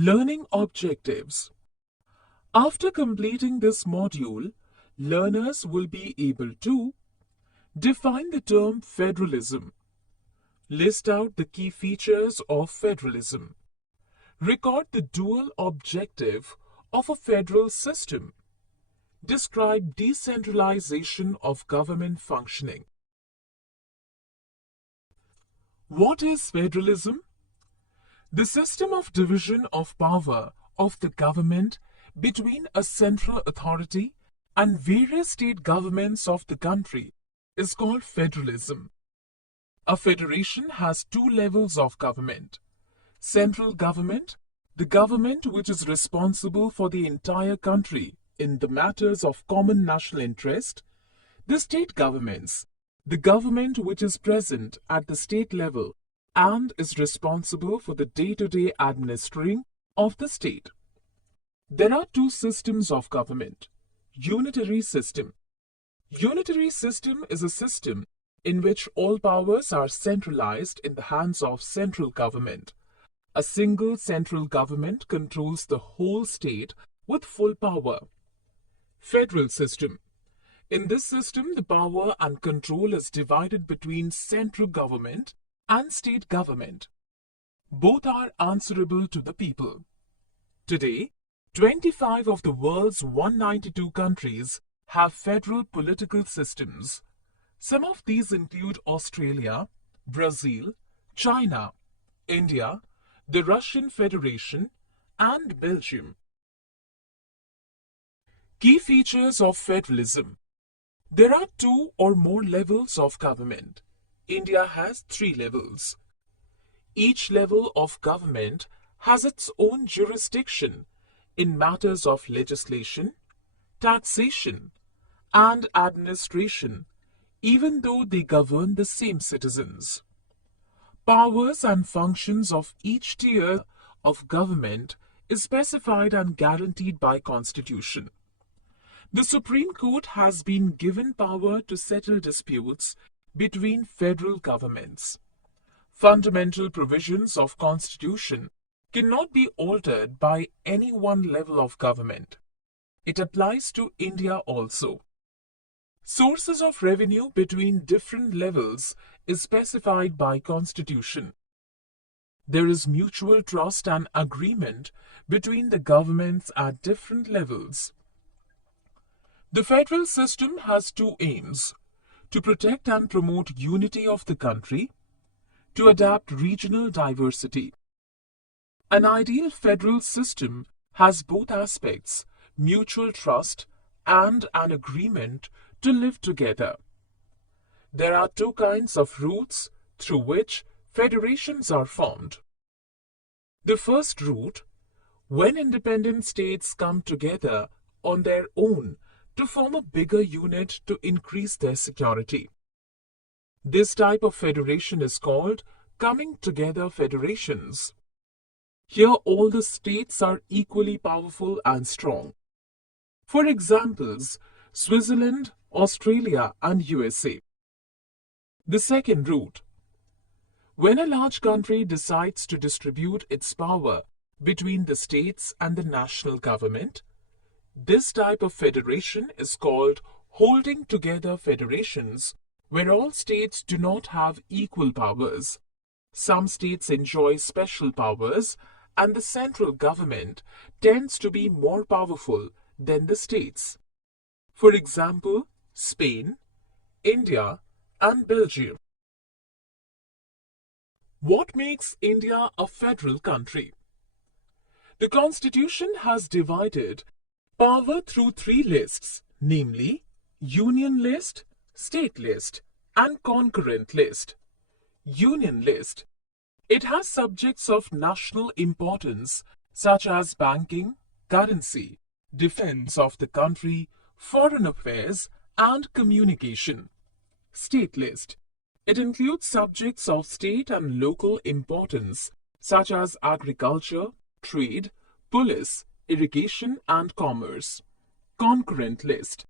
Learning objectives. After completing this module, learners will be able to define the term federalism, list out the key features of federalism, record the dual objective of a federal system, describe decentralization of government functioning. What is federalism? The system of division of power of the government between a central authority and various state governments of the country is called federalism. A federation has two levels of government. Central government, the government which is responsible for the entire country in the matters of common national interest. The state governments, the government which is present at the state level and is responsible for the day-to-day administering of the state. There are two systems of government. Unitary system. Unitary system is a system in which all powers are centralized in the hands of central government. A single central government controls the whole state with full power. Federal system. In this system, the power and control is divided between central government and state government. Both are answerable to the people. Today, 25 of the world's 192 countries have federal political systems. Some of these include Australia, Brazil, China, India, the Russian Federation, and Belgium. Key features of federalism. There are two or more levels of government. India has 3 levels. Each level of government has its own jurisdiction in matters of legislation, taxation, and administration, even though they govern the same citizens. Powers and functions of each tier of government is specified and guaranteed by Constitution. The Supreme Court has been given power to settle disputes between federal governments. Fundamental provisions of Constitution cannot be altered by any one level of government. It applies to India also. Sources of revenue between different levels is specified by Constitution. There is mutual trust and agreement between the governments at different levels. The federal system has two aims: to protect and promote unity of the country, to adapt regional diversity. An ideal federal system has both aspects, mutual trust and an agreement to live together. There are two kinds of routes through which federations are formed. The first route, when independent states come together on their own to form a bigger unit to increase their security. This type of federation is called coming together federations. Here all the states are equally powerful and strong. For examples, Switzerland, Australia, and USA. The second route, when a large country decides to distribute its power between the states and the national government, this type of federation is called holding together federations, where all states do not have equal powers. Some states enjoy special powers, and the central government tends to be more powerful than the states. For example, Spain, India, and Belgium. What makes India a federal country? The Constitution has divided power through 3 lists, namely Union List, State List, and Concurrent List. Union List. It has subjects of national importance such as banking, currency, defense of the country, foreign affairs, and communication. State List. It includes subjects of state and local importance such as agriculture, trade, police, irrigation, and commerce. Concurrent List.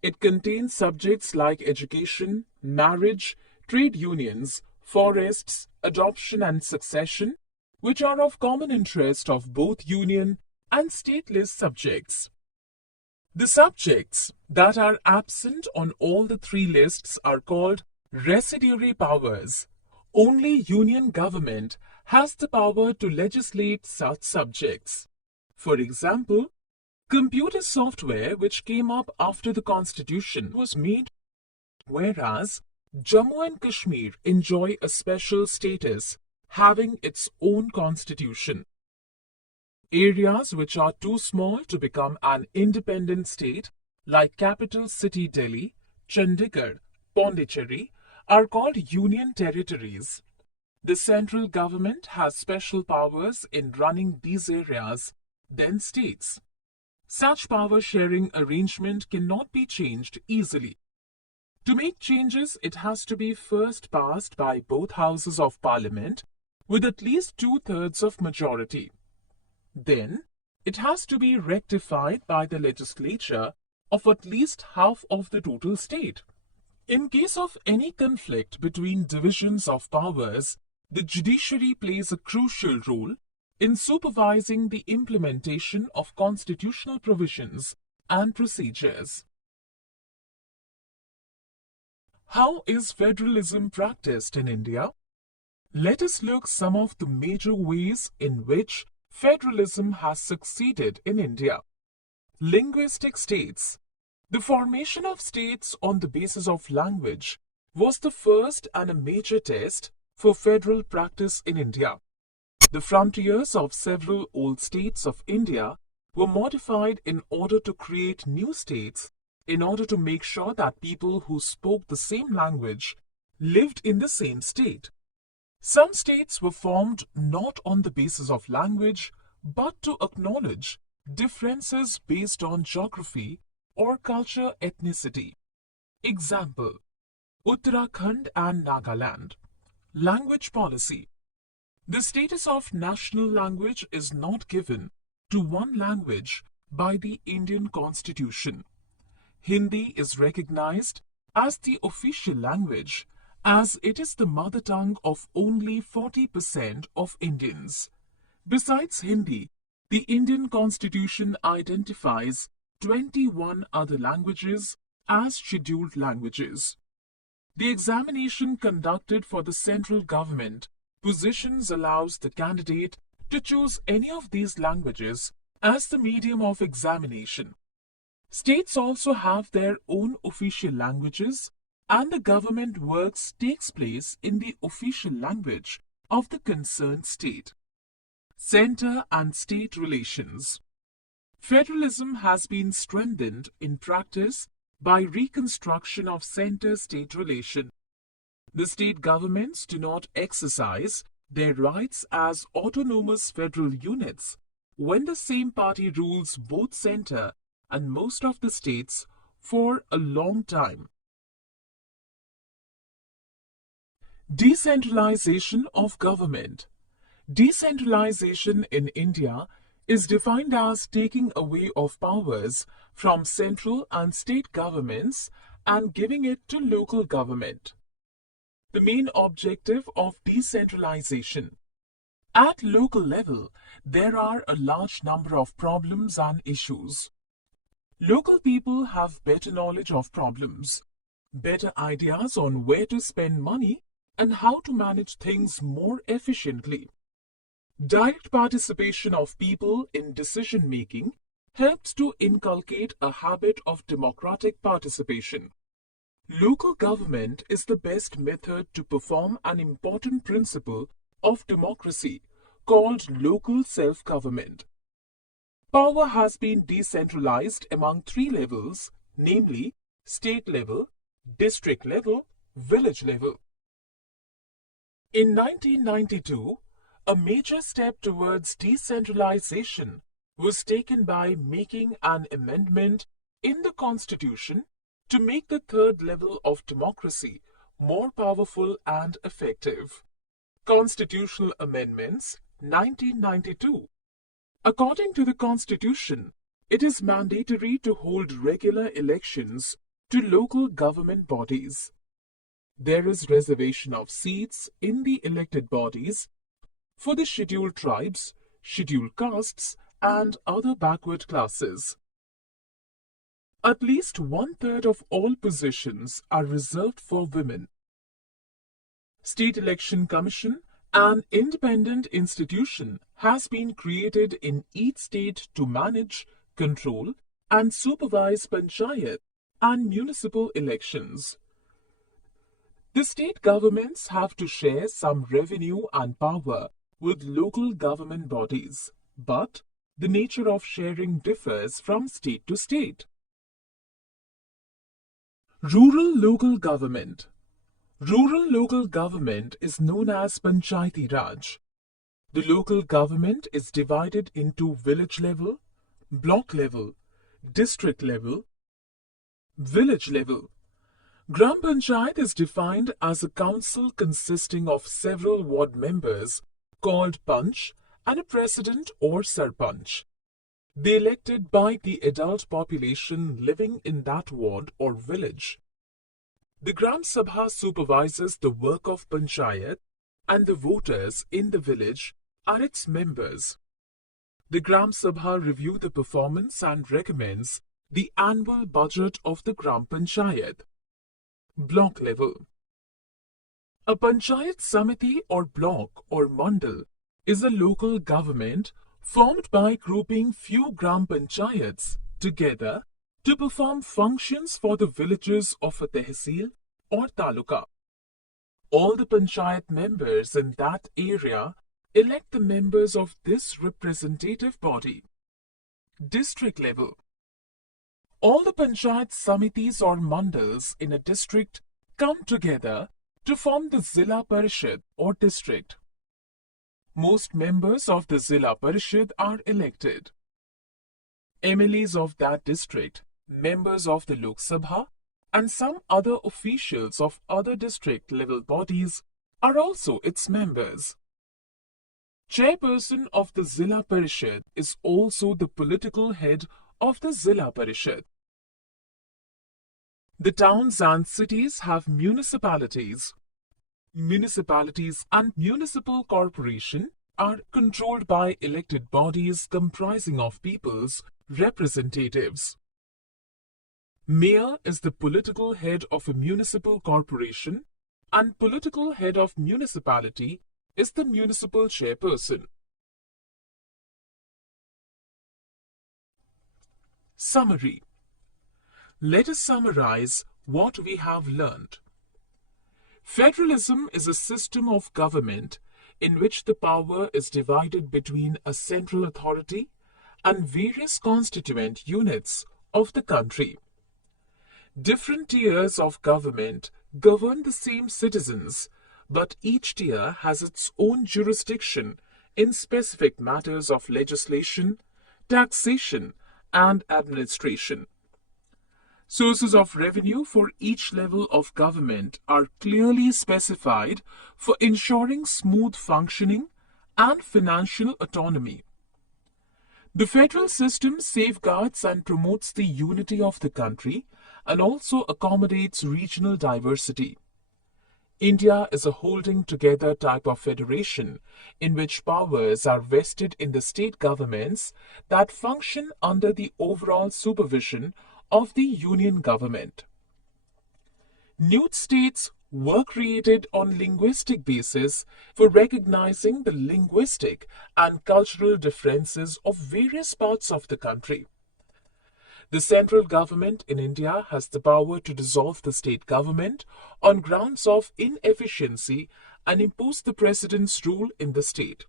It contains subjects like education, marriage, trade unions, forests, adoption and succession, which are of common interest of both union and stateless subjects. The subjects that are absent on all the three lists are called residuary powers. Only union government has the power to legislate such subjects. For example, computer software which came up after the constitution was made, whereas Jammu and Kashmir enjoy a special status having its own constitution. Areas which are too small to become an independent state, like capital city Delhi, Chandigarh, Pondicherry, are called union territories. The central government has special powers in running these areas than states. Such power sharing arrangement cannot be changed easily. To make changes, it has to be first passed by both houses of parliament with at least 2/3 of majority. Then, it has to be rectified by the legislature of at least half of the total state. In case of any conflict between divisions of powers, the judiciary plays a crucial role in supervising the implementation of constitutional provisions and procedures. How is federalism practiced in India? Let us look some of the major ways in which federalism has succeeded in India. Linguistic states. The formation of states on the basis of language was the first and a major test for federal practice in India. The frontiers of several old states of India were modified in order to create new states in order to make sure that people who spoke the same language lived in the same state. Some states were formed not on the basis of language, but to acknowledge differences based on geography or culture ethnicity. Example: Uttarakhand and Nagaland. Language policy. The status of national language is not given to one language by the Indian Constitution. Hindi is recognized as the official language as it is the mother tongue of only 40% of Indians. Besides Hindi, the Indian Constitution identifies 21 other languages as scheduled languages. The examination conducted for the central government positions allows the candidate to choose any of these languages as the medium of examination. States also have their own official languages, and the government works takes place in the official language of the concerned state. Center and state relations. Federalism has been strengthened in practice by reconstruction of center-state relation. The state governments do not exercise their rights as autonomous federal units when the same party rules both center and most of the states for a long time. Decentralization of government. Decentralization in India is defined as taking away of powers from central and state governments and giving it to local government. The main objective of decentralization. At local level, there are a large number of problems and issues. Local people have better knowledge of problems, better ideas on where to spend money and how to manage things more efficiently. Direct participation of people in decision-making helps to inculcate a habit of democratic participation. Local government is the best method to perform an important principle of democracy called local self-government. Power has been decentralized among three levels, namely state level, district level, village level. In 1992, a major step towards decentralization was taken by making an amendment in the Constitution to make the third level of democracy more powerful and effective. Constitutional Amendments 1992. According to the Constitution, it is mandatory to hold regular elections to local government bodies. There is reservation of seats in the elected bodies, for the scheduled tribes, scheduled castes, and other backward classes. At least one-third of all positions are reserved for women. State Election Commission, an independent institution, has been created in each state to manage, control, and supervise panchayat and municipal elections. The state governments have to share some revenue and power with local government bodies, but the nature of sharing differs from state to state. Rural local government. Rural local government is known as Panchayati Raj. The local government is divided into village level, block level, district level, village level. Gram Panchayat is defined as a council consisting of several ward members called Panch and a president or Sarpanch. They elected by the adult population living in that ward or village. The Gram Sabha supervises the work of Panchayat and the voters in the village are its members. The Gram Sabha review the performance and recommends the annual budget of the Gram Panchayat. Block level. A Panchayat Samiti or block or mandal is a local government formed by grouping few Gram Panchayats together to perform functions for the villages of a tehsil or taluka. All the Panchayat members in that area elect the members of this representative body. District level. All the Panchayat Samitis or Mandals in a district come together to form the Zilla Parishad or district. Most members of the Zilla Parishad are elected. MLAs of that district, members of the Lok Sabha, and some other officials of other district level bodies are also its members. Chairperson of the Zilla Parishad is also the political head of the Zilla Parishad. The towns and cities have municipalities. Municipalities and municipal corporation are controlled by elected bodies comprising of people's representatives. Mayor is the political head of a municipal corporation and political head of municipality is the municipal chairperson. Summary. Let us summarize what we have learned. Federalism is a system of government in which the power is divided between a central authority and various constituent units of the country. Different tiers of government govern the same citizens, but each tier has its own jurisdiction in specific matters of legislation, taxation, and administration. Sources of revenue for each level of government are clearly specified for ensuring smooth functioning and financial autonomy. The federal system safeguards and promotes the unity of the country and also accommodates regional diversity. India is a holding together type of federation in which powers are vested in the state governments that function under the overall supervision of the union government. New states were created on linguistic basis for recognizing the linguistic and cultural differences of various parts of the country. The central government in India has the power to dissolve the state government on grounds of inefficiency and impose the president's rule in the state.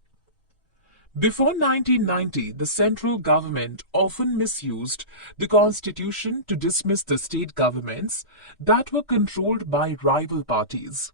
Before 1990, the central government often misused the constitution to dismiss the state governments that were controlled by rival parties.